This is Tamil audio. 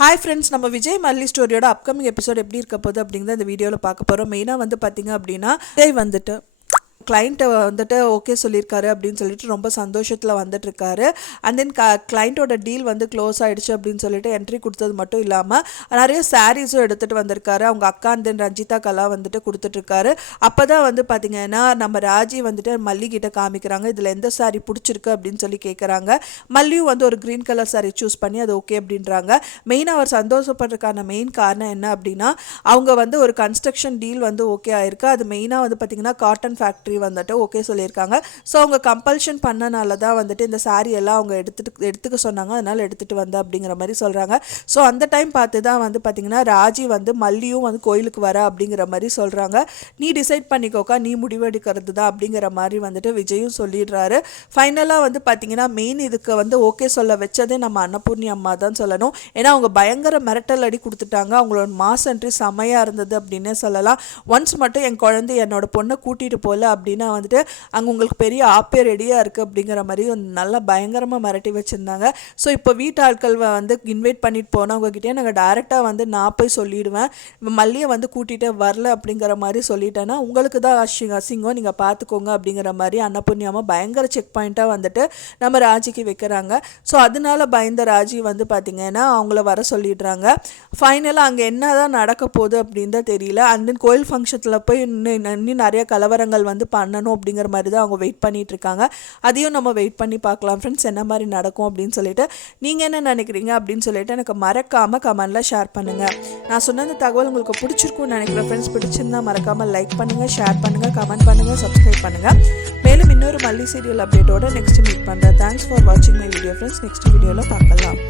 ஹாய் ஃப்ரெண்ட்ஸ், நம்ம விஜய் மல்லி ஸ்டோரியோட அப்கமிங் எபிசோட் எப்படி இருக்க போகுது அப்படிங்கிறத இந்த வீடியோவில் பார்க்க போகிறோம். மெயினாக வந்து பார்த்திங்க அப்படின்னா விஜய் வந்துட்டு கிளைண்ட்டை வந்துட்டு ஓகே சொல்லியிருக்காரு அப்படின்னு சொல்லிட்டு ரொம்ப சந்தோஷத்தில் வந்துட்டுருக்காரு. அண்ட் தென் கிளைண்ட்டோட டீல் வந்து க்ளோஸ் ஆகிடுச்சு அப்படின்னு சொல்லிட்டு என்ட்ரி கொடுத்தது மட்டும் இல்லாமல் நிறைய சாரீஸும் எடுத்துகிட்டு வந்திருக்காரு. அவங்க அக்கா அண்ட் தென் ரஞ்சிதா கலா வந்துட்டு கொடுத்துட்ருக்காரு. அப்போ தான் வந்து பார்த்திங்கன்னா நம்ம ராஜி வந்துட்டு மல்லிகிட்ட காமிக்கிறாங்க. இதில் எந்த சாரீ பிடிச்சிருக்கு அப்படின்னு சொல்லி கேட்குறாங்க. மல்லியும் வந்து ஒரு க்ரீன் கலர் சாரீ சூஸ் பண்ணி அது ஓகே அப்படின்றாங்க. மெயினாக அவர் சந்தோஷப்படுறதுக்கான மெயின் காரணம் என்ன அப்படின்னா, அவங்க வந்து ஒரு கன்ஸ்ட்ரக்ஷன் டீல் வந்து ஓகே ஆயிருக்கு. அது மெயினாக வந்து பார்த்திங்கன்னா காட்டன் ஃபேக்ட்ரி வந்துட்டு ஓகே சொல்லியிருக்காங்க. ஸோ அவங்க கம்பல்ஷன் பண்ணனால தான் வந்துட்டு இந்த சாரீ எல்லாம் அவங்க எடுத்துக்க சொன்னாங்க. அதனால் எடுத்துகிட்டு வந்த அப்படிங்கிற மாதிரி சொல்கிறாங்க. ஸோ அந்த டைம் பார்த்து தான் வந்து பார்த்திங்கன்னா ராஜி வந்து மல்லியும் வந்து கோயிலுக்கு வர அப்படிங்கிற மாதிரி சொல்கிறாங்க. நீ டிசைட் பண்ணிக்கோக்கா, நீ முடிவெடுக்கிறது தான் அப்படிங்கிற மாதிரி வந்துட்டு விஜயும் சொல்லிடுறாரு. ஃபைனலாக வந்து பார்த்திங்கன்னா மெயின் இதுக்கு வந்து ஓகே சொல்ல வச்சதே நம்ம அன்னபூர்ணி அம்மா தான் சொல்லணும். ஏன்னா அவங்க பயங்கர மிரட்டல் அடி கொடுத்துட்டாங்க. அவங்களோட மாஸ் என்ட்ரி செமையாக இருந்தது அப்படின்னே சொல்லலாம். ஒன்ஸ் மட்டும் என் குழந்தை என்னோட பொண்ணை கூட்டிகிட்டு போகல அப்படின்னா வந்துட்டு அங்கே உங்களுக்கு பெரிய ஆப்பே ரெடியாக இருக்குது அப்படிங்கிற மாதிரி நல்லா பயங்கரமாக மிரட்டி வச்சுருந்தாங்க. ஸோ இப்போ வீட்டு ஆட்கள் வந்து இன்வைட் பண்ணிட்டு போனவங்ககிட்டே நாங்கள் டேரெக்டாக வந்து நான் போய் சொல்லிவிடுவேன், மல்லியை வந்து கூட்டிகிட்டே வரல அப்படிங்கிற மாதிரி சொல்லிட்டேன்னா உங்களுக்கு தான் அசிங்கம், நீங்கள் பார்த்துக்கோங்க அப்படிங்கிற மாதிரி அன்னபூர்ணியாமல் பயங்கர செக் பாயிண்ட்டாக வந்துட்டு நம்ம ராஜிக்கு வைக்கிறாங்க. ஸோ அதனால பயந்த ராஜி வந்து பார்த்திங்கன்னா அவங்கள வர சொல்லிடுறாங்க. ஃபைனலாக அங்கே என்ன தான் நடக்க போகுது அப்படின்னு தான் தெரியல. அண்ட் தென் கோயில் ஃபங்க்ஷனில் போய் இன்னும் நிறைய கலவரங்கள் வந்து பண்ணணும் அப்படிங்கிற மாதிரி தான் அவங்க வெயிட் பண்ணிட்டு இருக்காங்க. அதையும் நம்ம வெயிட் பண்ணி பார்க்கலாம் ஃப்ரெண்ட்ஸ், என்ன மாதிரி நடக்கும் அப்படின்னு சொல்லிட்டு. நீங்கள் என்ன நினைக்கிறீங்க அப்படின்னு சொல்லிட்டு எனக்கு மறக்காமல் கமெண்ட்டில் ஷேர் பண்ணுங்கள். நான் சொன்ன இந்த தகவல் உங்களுக்கு பிடிச்சிருக்கும்னு நினைக்கிறேன் ஃப்ரெண்ட்ஸ். பிடிச்சிருந்தா மறக்காமல் லைக் பண்ணுங்கள், ஷேர் பண்ணுங்கள், கமெண்ட் பண்ணுங்கள், சப்ஸ்கிரைப் பண்ணுங்கள். மேலும் இன்னொரு மல்லி சீரியல் அப்டேட்டோட நெக்ஸ்ட் மீட் பண்ணுறேன். தேங்க்ஸ் ஃபார் வாட்சிங் மை வீடியோ ஃப்ரெண்ட்ஸ். நெக்ஸ்ட் வீடியோவில் பார்க்கலாம்.